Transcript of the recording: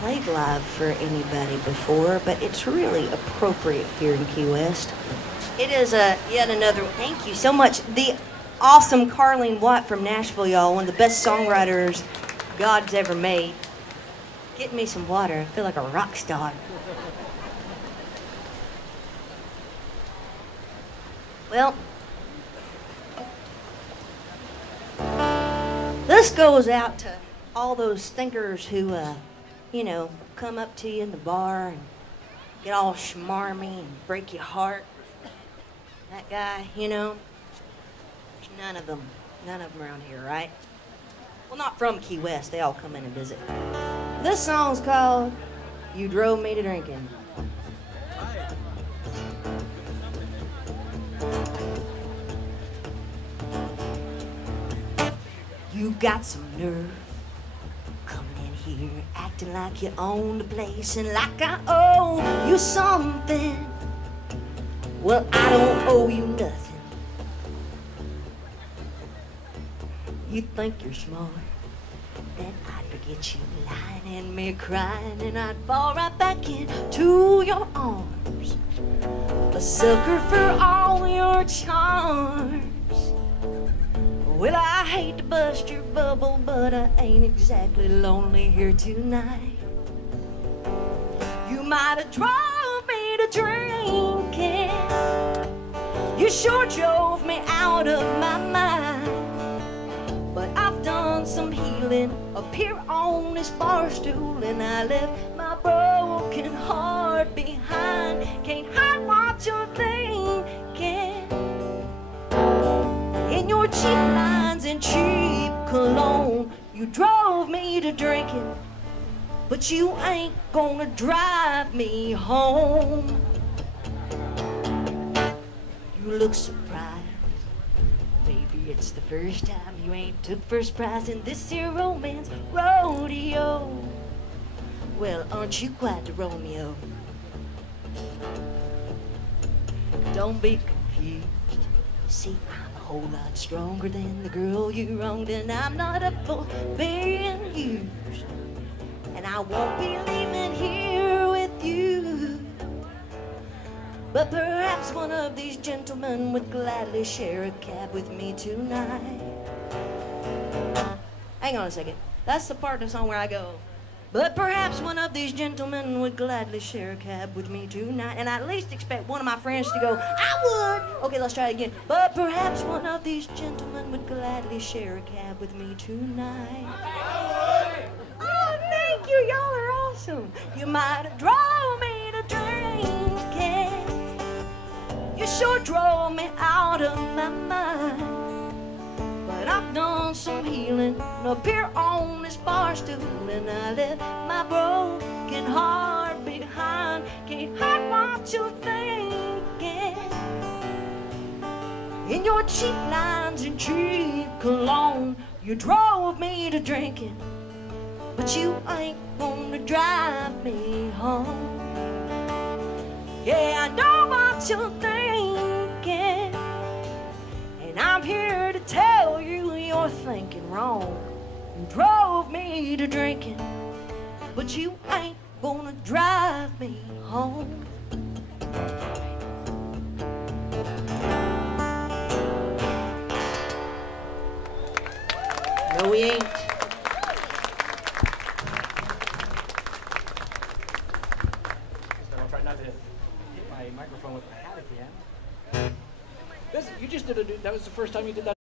played live for anybody before, but it's really appropriate here in Key West. It is yet another, thank you so much. The awesome Carlene Watt from Nashville, y'all, one of the best songwriters God's ever made. Get me some water, I feel like a rock star. Well, this goes out to all those thinkers who, you know, come up to you in the bar and get all schmarmy and break your heart. That guy, you know, there's none of them around here, right? Well, not from Key West, they all come in and visit. This song's called You Drove Me to Drinking. You got some nerve coming in here acting like you own the place and like I owe you something. Well, I don't owe you nothing. You think you're smart, that I'd forget you lying and me crying and I'd fall right back into your arms, a sucker for all your charms. Well, I hate to bust your bubble, but I ain't exactly lonely here tonight. You might have drove me to drinking. You sure drove me out of my mind. But I've done some healing up here on this bar stool, and I left my broken heart behind. Can't hide what you're thinking in your cheap lines and cheap cologne. You drove me to drinking, but you ain't gonna drive me home. You look surprised. Maybe it's the first time you ain't took first prize in this here romance rodeo. Well, aren't you quite the Romeo? Don't be confused. See, I'm a whole lot stronger than the girl you wronged, and I'm not up for being used. And I won't be leaving here with you. But perhaps one of these gentlemen would gladly share a cab with me tonight. Hang on a second. That's the part of the song where I go, but perhaps one of these gentlemen would gladly share a cab with me tonight. And I at least expect one of my friends to go, I would. Okay, let's try it again. But perhaps one of these gentlemen would gladly share a cab with me tonight. Oh, thank you. Y'all are awesome. You might have drove me to drinking. You sure drove me out of my mind. But I've done some healing up here on this bar stool, and I left my broken heart behind. Can't hide what you're thinking in your cheap lines and cheap cologne. You drove me to drinking, but you ain't gonna drive me home. Yeah, I know what you're thinking, and I'm here to tell you you're thinking wrong. You drove me to drinking, but you ain't gonna drive me home. No, we ain't. I'll try not to hit my microphone with my hat at the end. You just did that was the first time you did that.